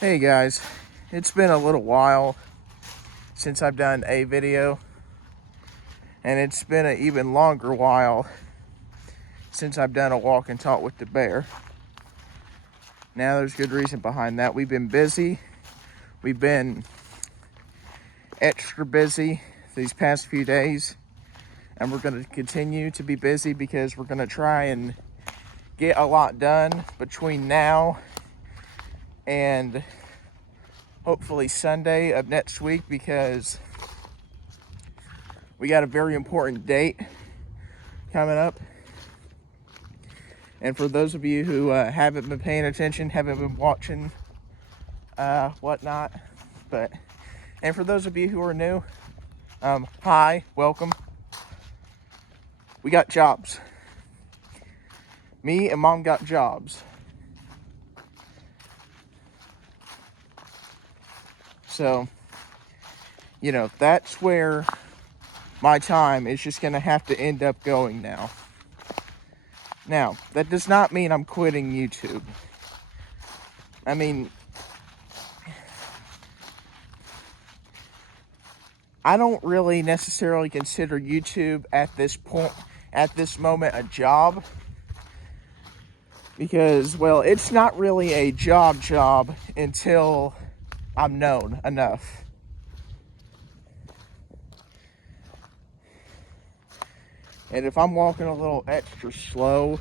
Hey guys, it's been a little while since I've done a video, and it's been an even longer while since I've done a walk and talk with the bear. Now there's good reason behind that. We've been busy. We've been extra busy these past few days, and we're going to continue to be busy because we're going to try and get a lot done between now and hopefully Sunday of next week, because we got a very important date coming up. And for those of you who haven't been paying attention, haven't been watching whatnot, and for those of you who are new, hi, welcome. We got jobs. Me and Mom got jobs. So, that's where my time is just going to have to end up going now. Now, that does not mean I'm quitting YouTube. I mean, I don't really necessarily consider YouTube at this moment, a job. Because, well, it's not really a job until I'm known enough. And if I'm walking a little extra slow,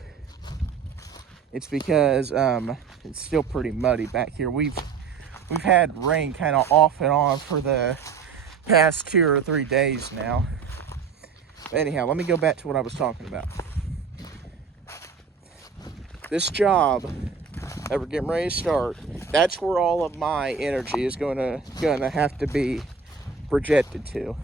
it's because it's still pretty muddy back here. We've had rain kind of off and on for the past 2 or 3 days now. But anyhow, let me go back to what I was talking about. This job that we're getting ready to start, that's where all of my energy is gonna have to be projected to.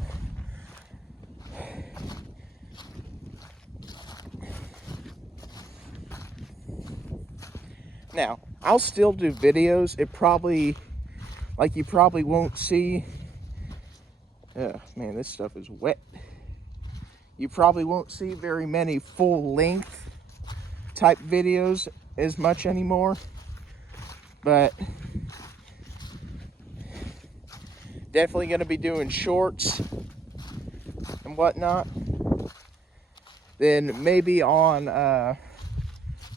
Now, I'll still do videos. You probably won't see. Oh man, this stuff is wet. You probably won't see very many full length type videos as much anymore, but definitely going to be doing shorts and whatnot. Then maybe on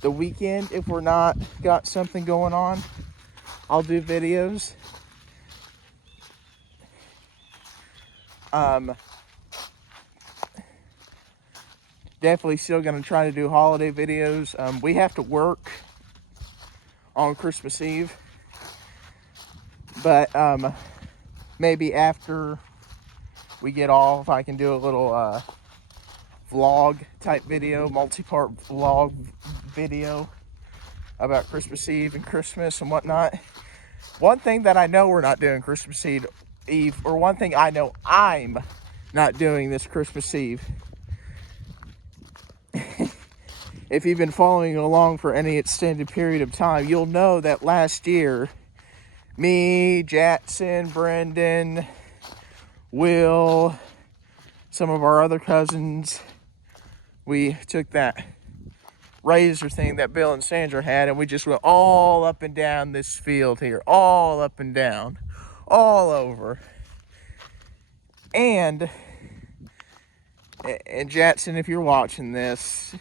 the weekend, if we're not got something going on, I'll do videos. Definitely still going to try to do holiday videos. We have to work on Christmas Eve, but maybe after we get off, I can do a little vlog type video, multi-part vlog video about Christmas Eve and Christmas and whatnot. One thing that I know we're not doing Christmas Eve, or one thing I know I'm not doing this Christmas Eve. If you've been following along for any extended period of time, you'll know that last year, me, Jackson, Brendan, Will, some of our other cousins, we took that razor thing that Bill and Sandra had, and we just went all up and down this field here, all up and down, all over. And Jackson, if you're watching this,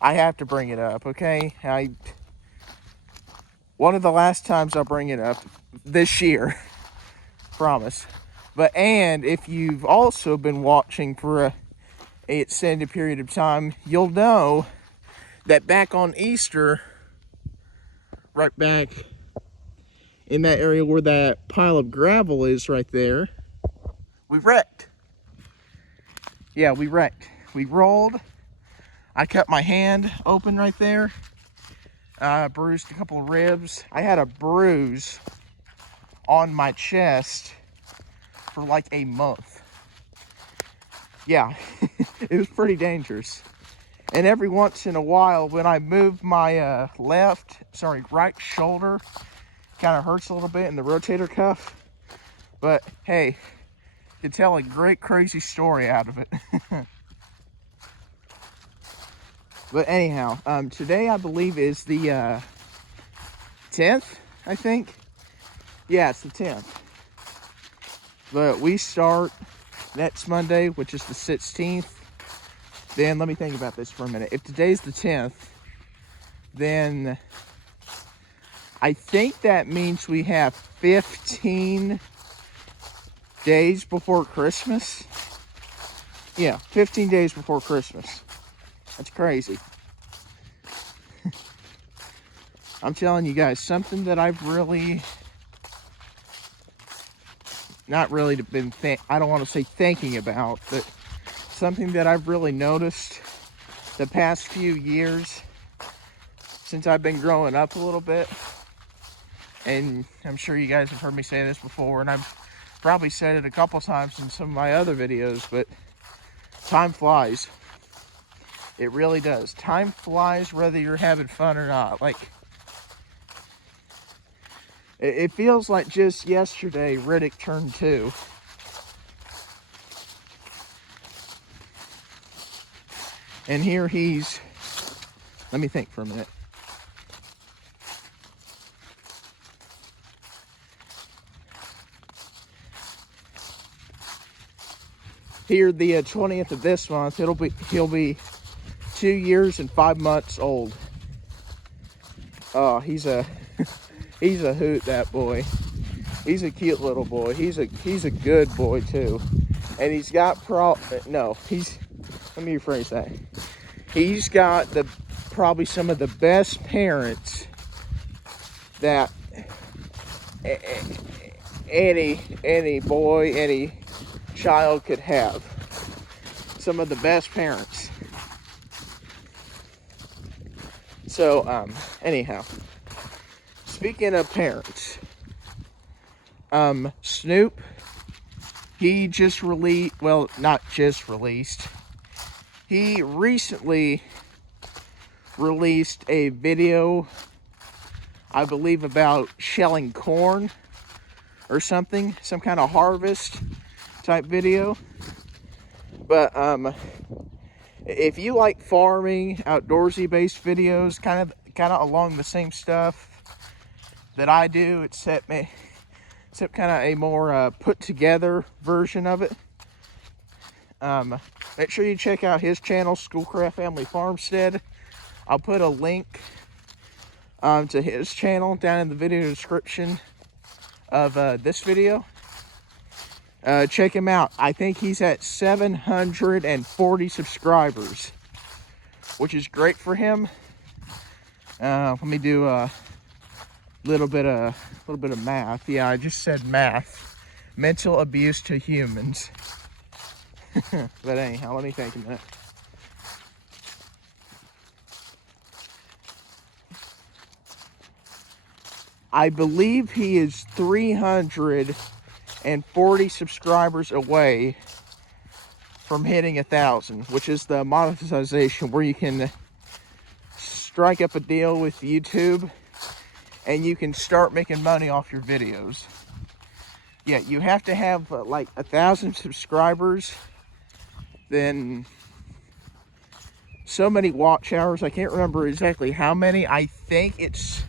I have to bring it up, okay? One of the last times I'll bring it up this year, promise. And if you've also been watching for a extended period of time, you'll know that back on Easter, right back in that area where that pile of gravel is right there, we wrecked. Yeah, we wrecked. We rolled. I cut my hand open right there. Bruised a couple of ribs. I had a bruise on my chest for like a month. Yeah, it was pretty dangerous. And every once in a while, when I move my right shoulder, kind of hurts a little bit in the rotator cuff. But hey, you can tell a great crazy story out of it. But anyhow, today I believe is the 10th, I think. Yeah, it's the 10th. But we start next Monday, which is the 16th. Then let me think about this for a minute. If today's the 10th, then I think that means we have 15 days before Christmas. Yeah, 15 days before Christmas. That's crazy. I'm telling you guys, something that I've really, not really been, I don't want to say thinking about, but something that I've really noticed the past few years since I've been growing up a little bit. And I'm sure you guys have heard me say this before, and I've probably said it a couple times in some of my other videos, but time flies. It really does. Time flies whether you're having fun or not. Like, it feels like just yesterday Riddick turned 2. And here he's, let me think for a minute. Here, the 20th of this month, he'll be 2 years and 5 months old. Oh, he's a he's a hoot, that boy. He's a cute little boy. He's a good boy too. And he's got let me rephrase that. He's got probably some of the best parents that any boy, any child could have. Some of the best parents. So, anyhow, speaking of parents, Snoop, he just released, well, not just released, he recently released a video, I believe, about shelling corn or something, some kind of harvest type video. But if you like farming, outdoorsy based videos, kind of along the same stuff that I do, except kind of a more put together version of it, make sure you check out his channel, Schoolcraft Family Farmstead. I'll put a link to his channel down in the video description of this video. Check him out. I think he's at 740 subscribers, which is great for him. Let me do a little bit of math. Yeah, I just said math. Mental abuse to humans. But anyhow, let me think a minute. I believe he is 340 subscribers away from hitting 1,000, which is the monetization where you can strike up a deal with YouTube and you can start making money off your videos. Yeah, you have to have like 1,000 subscribers, then so many watch hours. I can't remember exactly how many. I think it's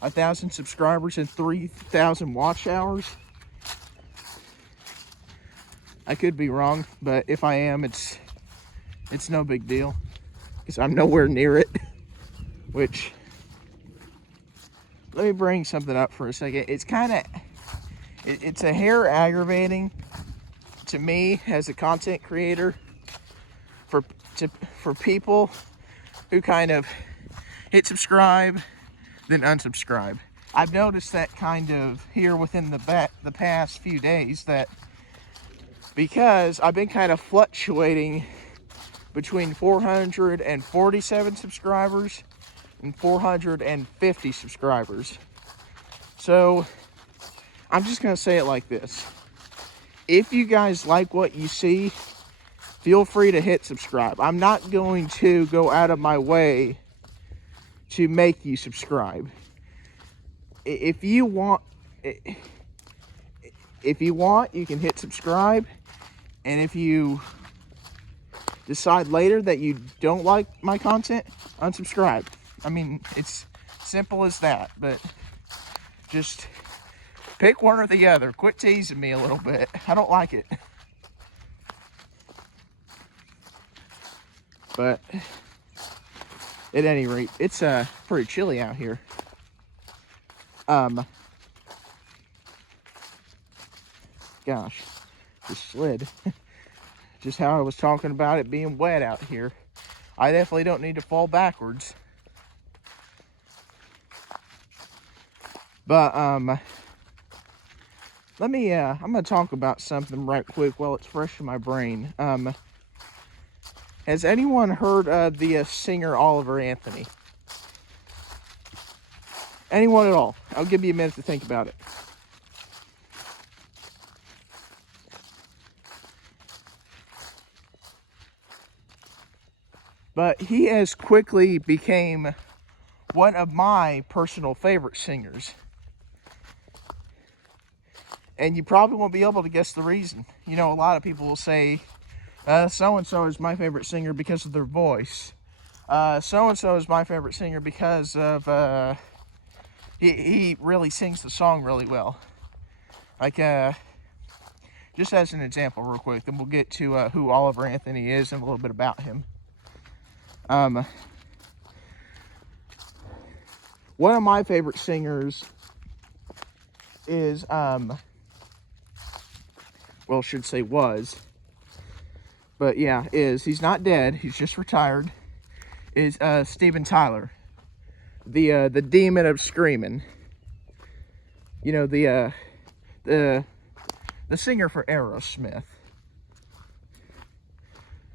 1,000 subscribers and 3,000 watch hours. I could be wrong, but if I am, it's no big deal, because I'm nowhere near it. Which, let me bring something up for a second. It's kind of, it's a hair aggravating to me as a content creator for people who kind of hit subscribe then unsubscribe. I've noticed that kind of here within the past few days, that because I've been kind of fluctuating between 447 subscribers and 450 subscribers. So I'm just gonna say it like this: if you guys like what you see, feel free to hit subscribe. I'm not going to go out of my way to make you subscribe. If you want, you can hit subscribe. And if you decide later that you don't like my content, unsubscribe. I mean, it's simple as that. But just Pick one or the other. Quit teasing me a little bit. I don't like it. But at any rate, it's pretty chilly out here. Gosh, just slid. Just how I was talking about it being wet out here. I definitely don't need to fall backwards. But let me I'm gonna talk about something right quick while it's fresh in my brain. Has anyone heard of the singer Oliver Anthony? Anyone at all? I'll give you a minute to think about it. But he has quickly became one of my personal favorite singers. And you probably won't be able to guess the reason. You know, a lot of people will say, so-and-so is my favorite singer because of their voice. So-and-so is my favorite singer because of, he really sings the song really well. Like, just as an example real quick, then we'll get to who Oliver Anthony is and a little bit about him. One of my favorite singers is, well, should say was, but yeah, he's not dead, he's just retired, is Steven Tyler, the demon of screaming. You know, the singer for Aerosmith,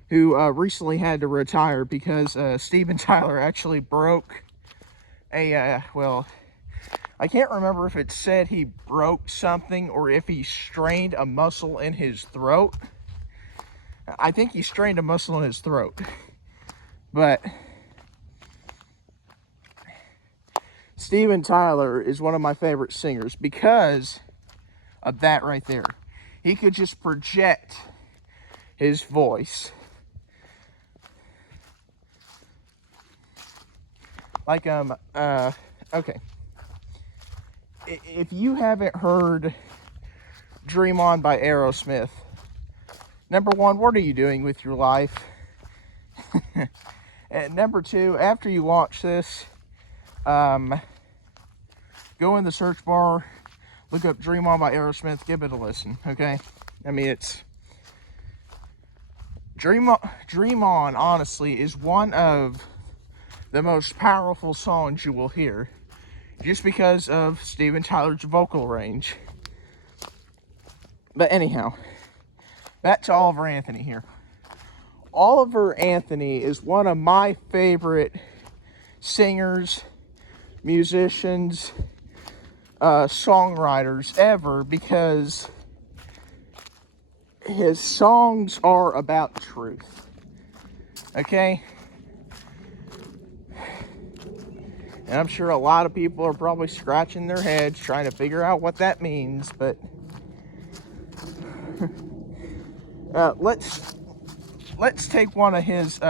who recently had to retire because Steven Tyler actually broke a, well, I can't remember if it said he broke something or if he strained a muscle in his throat. I think he strained a muscle in his throat. But Steven Tyler is one of my favorite singers because of that right there. He could just project his voice. Like, okay. If you haven't heard Dream On by Aerosmith, number one, what are you doing with your life? And number two, after you watch this, go in the search bar, look up Dream On by Aerosmith, give it a listen, okay? I mean, it's... Dream On, honestly, is one of the most powerful songs you will hear, just because of Steven Tyler's vocal range. But anyhow, back to Oliver Anthony here. Oliver Anthony is one of my favorite singers, musicians, songwriters ever, because his songs are about truth. Okay? And I'm sure a lot of people are probably scratching their heads trying to figure out what that means, but let's take one of his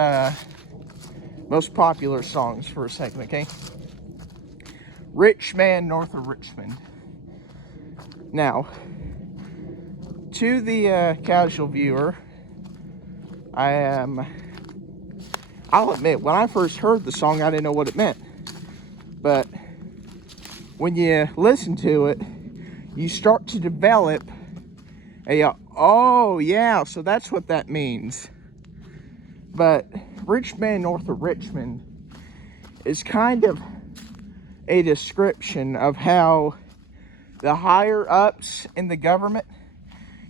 most popular songs for a second, okay? Rich Man North of Richmond. Now, to the casual viewer, I'll admit, when I first heard the song, I didn't know what it meant. But when you listen to it, you start to develop a, oh yeah, so that's what that means. But Rich Man North of Richmond is kind of a description of how the higher ups in the government,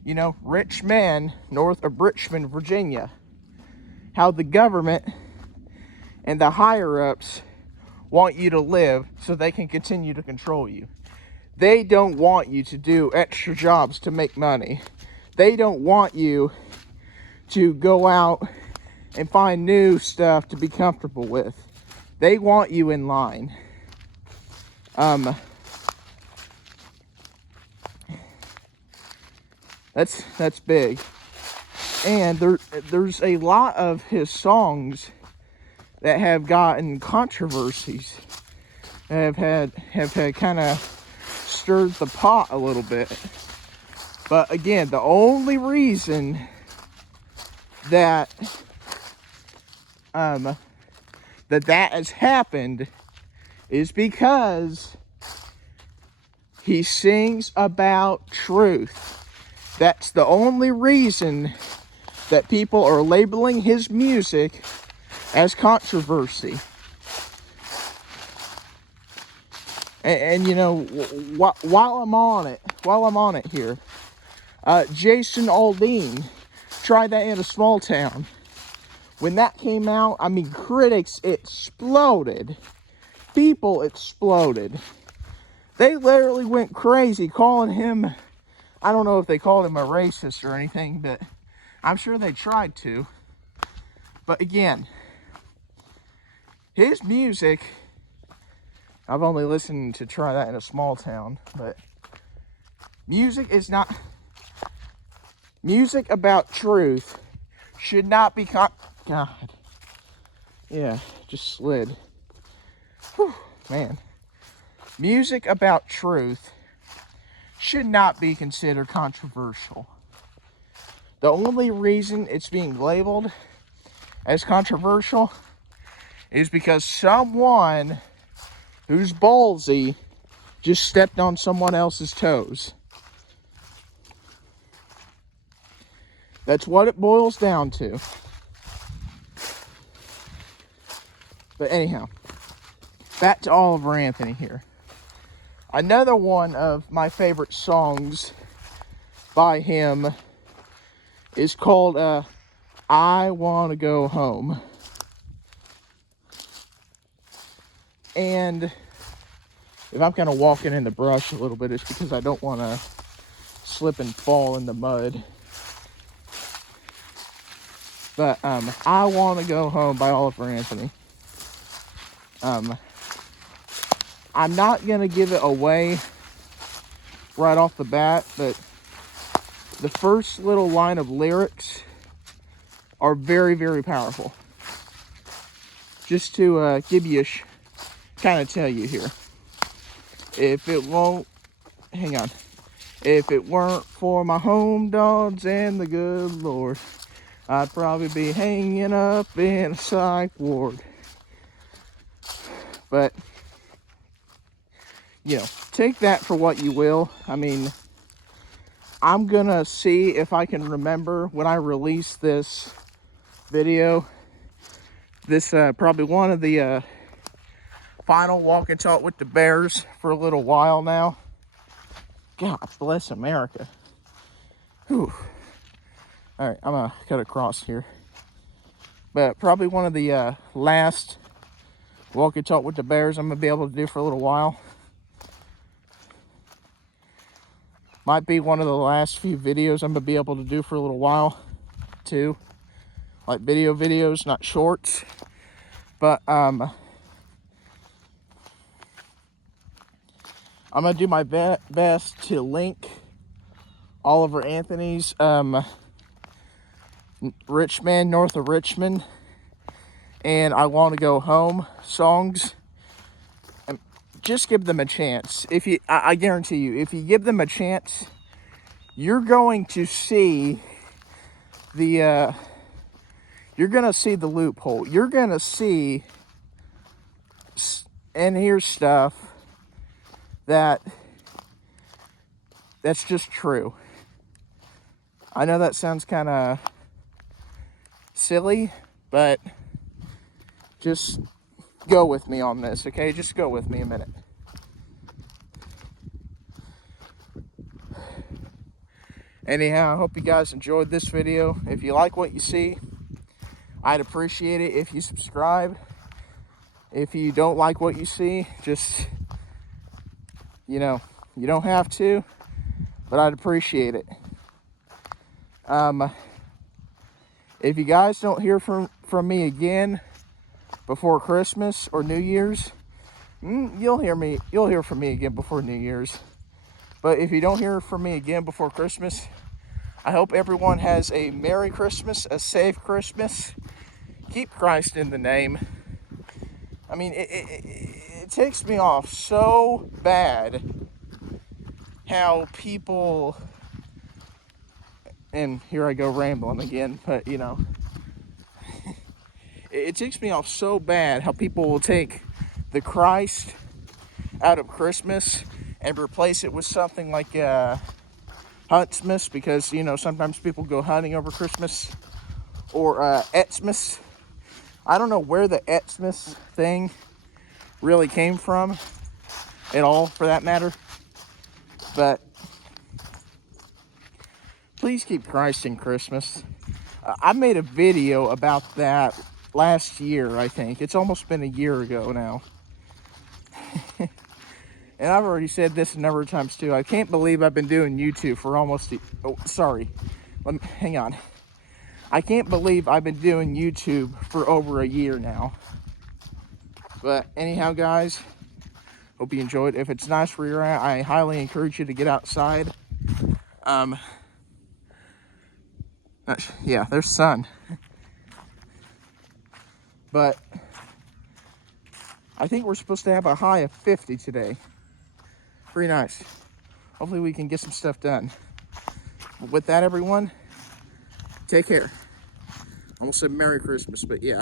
you know, rich men north of Richmond, Virginia, how the government and the higher ups want you to live so they can continue to control you. They don't want you to do extra jobs to make money. They don't want you to go out and find new stuff to be comfortable with. They want you in line. That's big. And there's a lot of his songs that have gotten controversies, have had kind of stirred the pot a little bit. But again, the only reason that that has happened is because he sings about truth. That's the only reason that people are labeling his music as controversy. And you know, while I'm on it here, Jason Aldean tried that in a small town. When that came out, I mean, critics exploded. People exploded. They literally went crazy calling him, I don't know if they called him a racist or anything, but I'm sure they tried to. But again, his music, I've only listened to Try That in a Small Town, but music about truth should not be God, yeah, just slid. Whew, man. Music about truth should not be considered controversial. The only reason it's being labeled as controversial is because someone who's ballsy just stepped on someone else's toes. That's what it boils down to. But anyhow, back to Oliver Anthony here. Another one of my favorite songs by him is called I Want to Go Home. And if I'm kind of walking in the brush a little bit, it's because I don't want to slip and fall in the mud. But I Want to Go Home by Oliver Anthony. I'm not going to give it away right off the bat, but the first little line of lyrics are very, very powerful. Just to give you kind of tell you here. If it weren't for my home dogs and the good Lord, I'd probably be hanging up in a psych ward. But, you know, take that for what you will. I mean, I'm gonna see if I can remember when I release this video. This probably one of the final walk and talk with the bears for a little while now. God bless America. Whew. All right, I'm gonna cut across here. But probably one of the last walk and talk with the bears I'm gonna be able to do for a little while. Might be one of the last few videos I'm gonna be able to do for a little while too. Like videos, not shorts. But I'm gonna do my best to link Oliver Anthony's Richmond, north of Richmond, and I Want to Go Home songs. And just give them a chance. I guarantee you, if you give them a chance, you're going to see the loophole. You're gonna see and hear stuff that's just true. I know that sounds kind of silly, but just go with me on this, okay? Just go with me a minute. Anyhow, I hope you guys enjoyed this video. If you like what you see, I'd appreciate it if you subscribe. If you don't like what you see, just, you know, you don't have to, but I'd appreciate it. If you guys don't hear from me again before Christmas or New Year's, you'll hear from me again before New Year's. But if you don't hear from me again before Christmas, I hope everyone has a Merry Christmas, a safe Christmas. Keep Christ in the name. I mean, it takes me off so bad how people, and here I go rambling again, but you know, it ticks me off so bad how people will take the Christ out of Christmas and replace it with something like Huntsmas, because you know sometimes people go hunting over Christmas, or Xmas. I don't know where the Xmas thing really came from at all, for that matter, but please keep Christ in Christmas. I made a video about that last year, I think. It's almost been a year ago now. And I've already said this a number of times too. I can't believe I've been doing YouTube for almost hang on. I can't believe I've been doing YouTube for over a year now. But anyhow, guys, hope you enjoyed. If it's nice where you're at, I highly encourage you to get outside. Yeah, there's sun. But I think we're supposed to have a high of 50 today. Pretty nice. Hopefully we can get some stuff done. But with that, everyone, take care. I almost said Merry Christmas, but yeah.